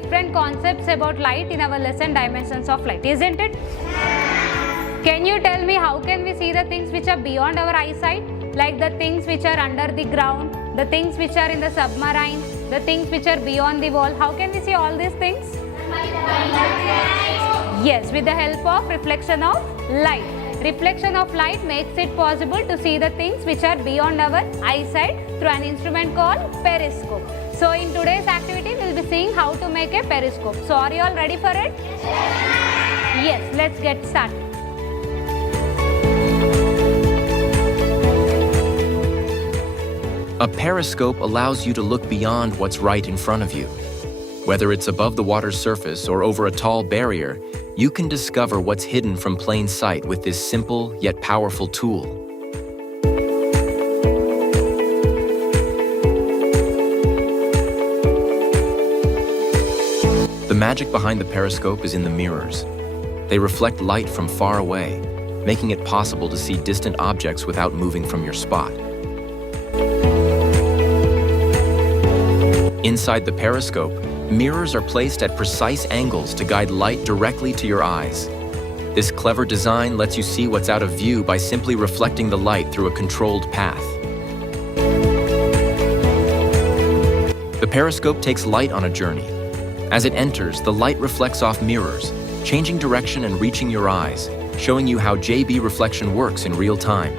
different concepts about light in our lesson Dimensions of Light, isn't it? Can you tell me how can we see the things which are beyond our eyesight? Like the things which are under the ground, the things which are in the submarine, the things which are beyond the wall. How can we see all these things? Yes, with the help of reflection of light. Reflection of light makes it possible to see the things which are beyond our eyesight through an instrument called periscope. So in today's activity, we will be seeing how to make a periscope. So are you all ready for it? Yes, let's get started. A periscope allows you to look beyond what's right in front of you. Whether it's above the water's surface or over a tall barrier, you can discover what's hidden from plain sight with this simple yet powerful tool. The magic behind the periscope is in the mirrors. They reflect light from far away, making it possible to see distant objects without moving from your spot. Inside the periscope, mirrors are placed at precise angles to guide light directly to your eyes. This clever design lets you see what's out of view by simply reflecting the light through a controlled path. The periscope takes light on a journey. As it enters, the light reflects off mirrors, changing direction and reaching your eyes, showing you how JB reflection works in real time.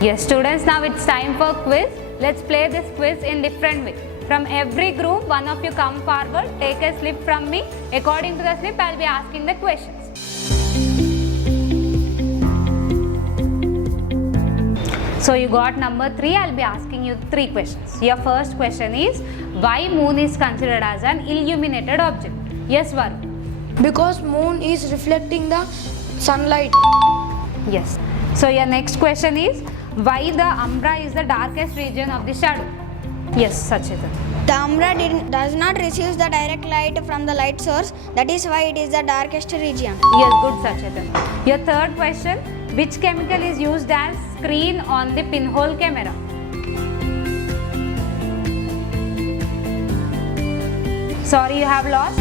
Yes, students, now it's time for quiz. Let's play this quiz in different way. From every group, one of you come forward, take a slip from me. According to the slip, I'll be asking the questions. So you got number 3, I'll be asking you 3 questions. Your first question is, why moon is considered as an illuminated object? Yes, Varun. Because moon is reflecting the sunlight. Yes. So your next question is, why the umbra is the darkest region of the shadow? Yes, Sachita. The umbra does not receive the direct light from the light source. That is why it is the darkest region. Yes, good Sacheta. Your third question, which chemical is used as screen on the pinhole camera? Sorry, you have lost.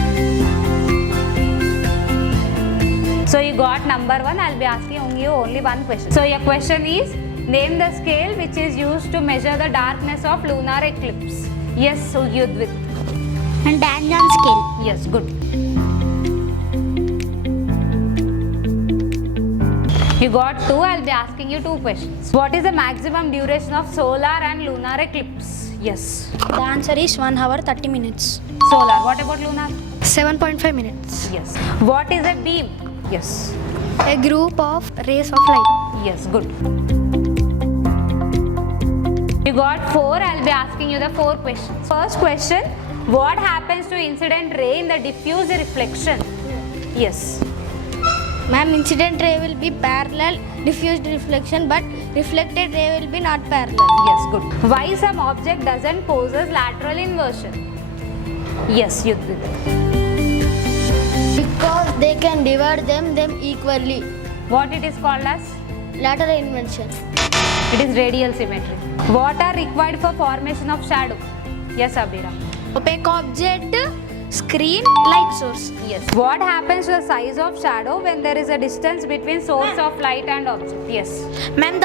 So you got number 1, I'll be asking you only one question. So your question is, name the scale which is used to measure the darkness of lunar eclipse. Yes, so Yudvit. And Danjon scale. Yes, good. You got 2, I'll be asking you 2 questions. What is the maximum duration of solar and lunar eclipse? Yes. The answer is 1 hour 30 minutes. Solar. What about lunar? 7.5 minutes. Yes. What is a beam? Yes. A group of rays of light. Yes, good. You got 4, I'll be asking you the 4 questions. First question, what happens to incident ray in the diffuse reflection? Yes. Ma'am, incident ray will be parallel diffused reflection, but reflected ray will be not parallel. Yes, good. Why some object doesn't possess lateral inversion? Yes, Yudhvit. Because they can divide them equally. What it is called as? Lateral inversion. It is radial symmetry. What are required for formation of shadow? Yes, Abhira. Opaque object, screen, light source. Yes. What happens to the size of shadow when there is a distance between source of light and object? Yes. Ma'am,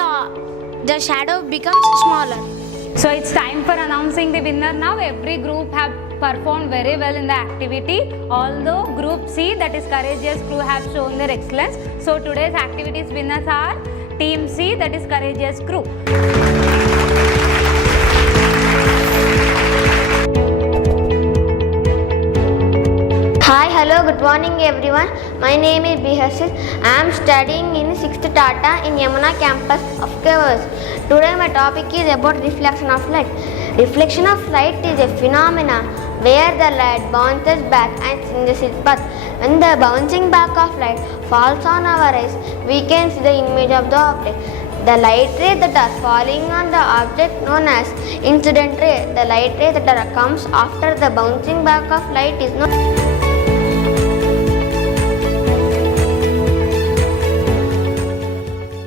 the shadow becomes smaller. So it's time for announcing the winner now. Every group have performed very well in the activity. Although group C, that is Courageous Crew, have shown their excellence. So today's activities winners are Team C, that is Courageous Crew. Hi, hello, good morning everyone. My name is Biharshit. I am studying in 6th Tata in Yamuna campus of Kavas. Today my topic is about reflection of light. Reflection of light is a phenomena where the light bounces back and changes its path. When the bouncing back of light falls on our eyes, we can see the image of the object. The light rays that are falling on the object known as incident ray. The light ray that comes after the bouncing back of light is known.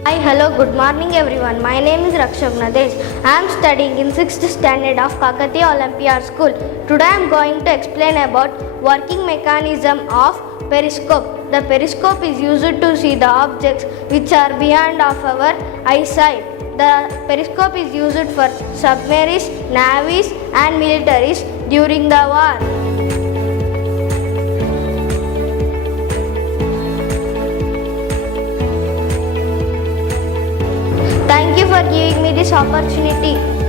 Hi, hello, good morning everyone. My name is Rakshagna Tej. I am studying in 6th standard of Kakatiya Olympiad School. Today I am going to explain about working mechanism of periscope. The periscope is used to see the objects which are beyond of our eyesight. The periscope is used for submarines, navies and militaries during the war. Thank you for giving me this opportunity.